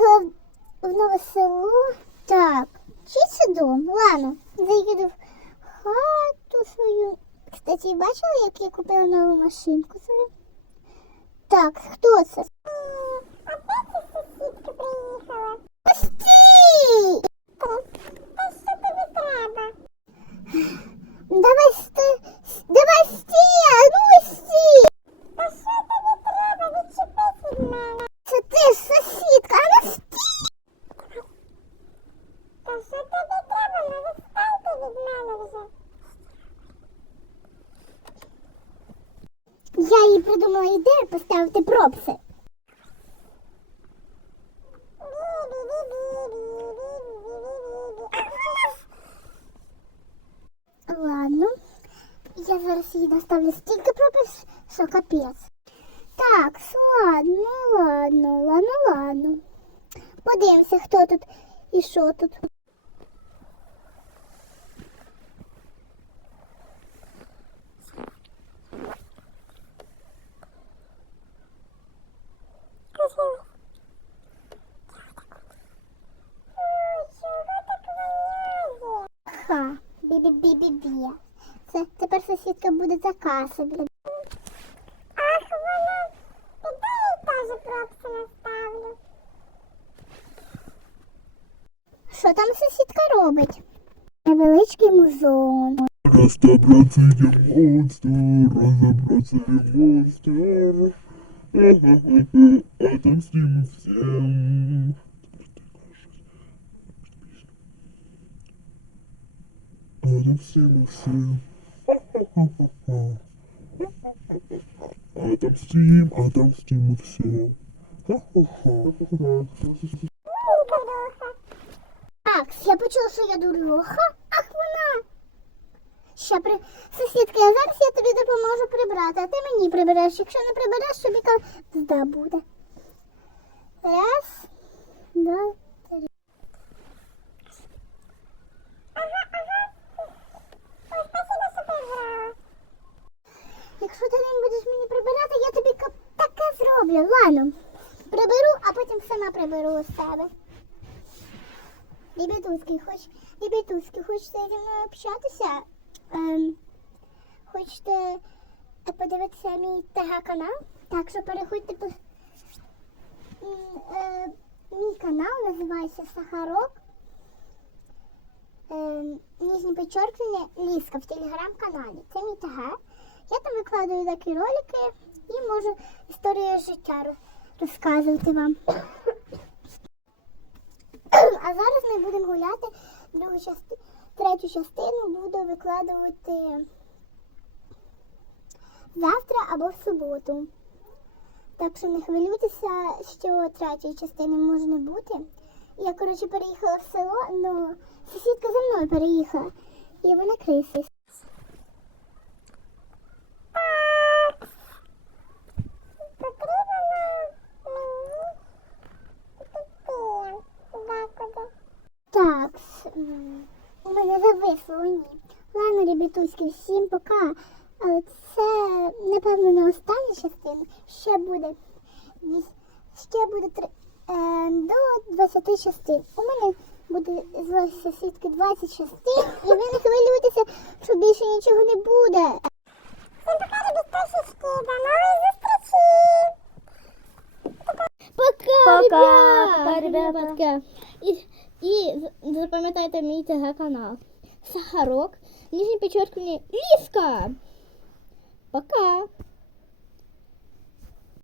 приїхала в, нове село. Так, чий дом? Ладно, заїду в хату свою. Кстати, бачила, як я купила нову машинку свою? Так, хто це? Опять сусідка приїхала. Стій! Та що тобі треба? Давай сти... Давай стій! а Ну стій! Та що тобі треба? Відчепись від мене. Це ти ж сусідка, а ну стій! Та що тобі треба? Ну відстаньте від мене вже. Я їй придумала ідею поставити пропси. Ладно. Я зараз їй доставлю стільки пропис, що капець. Так, ладно, ладно, ладно, ладно. Подивимося, хто тут і що тут. Бі-бі-бі-бі-бі. Це тепер сусідка буде за касою. Ах, вона, іди їй теж пропси наставлю. Що там сусідка робить? Невеличкий музон. Я монстр, разобраться я монстр. Отомстим всем. Отомстим всем. Отомстим, отомстим всем. Так, я почула, що я дуреха. Ах, вона. Ще при... Сусідка, я зараз я тобі допоможу прибрати, а ти мені прибереш. Якщо не прибереш, тобі кавзда буде. Раз, два, три. Якщо ти не будеш мені прибирати, я тобі ка- зроблю. Ладно, приберу, а потім сама приберу з себе. Лібідуський, хоч Лібідуський, хочете зі мною общатися? Ем, хочете е, подивитися мій ТГ-канал? Так що переходьте по е, мій канал називається Сахарок. Ем, нижнє підчеркнення Ліска в телеграм-каналі. Це мій ТГ. Я там викладаю такі ролики і можу історію життя розказувати вам. А зараз ми будемо гуляти другу частину, третю частину буду викладувати завтра або в суботу. Так що не хвилюйтеся, що третьої частини може не бути. Я, коротше, переїхала в село, але сусідка за мною переїхала. І вона криси. Так, у мене зависло ні. Ладно, ребятуськи, всім пока. Але це, напевно, не остання частина. Ще буде ще буде три, е, до 20 частин. У мене буде з сусідки 20 частин, і ви не хвилюйтеся, що більше нічого не буде. Всім пока, ребятусечки, до нової зустрічі! Пока, Пока, пока, ребята. І, запам'ятайте мій ТГ канал. Сахарок, Нижній підчеркнення Ліска. Пока.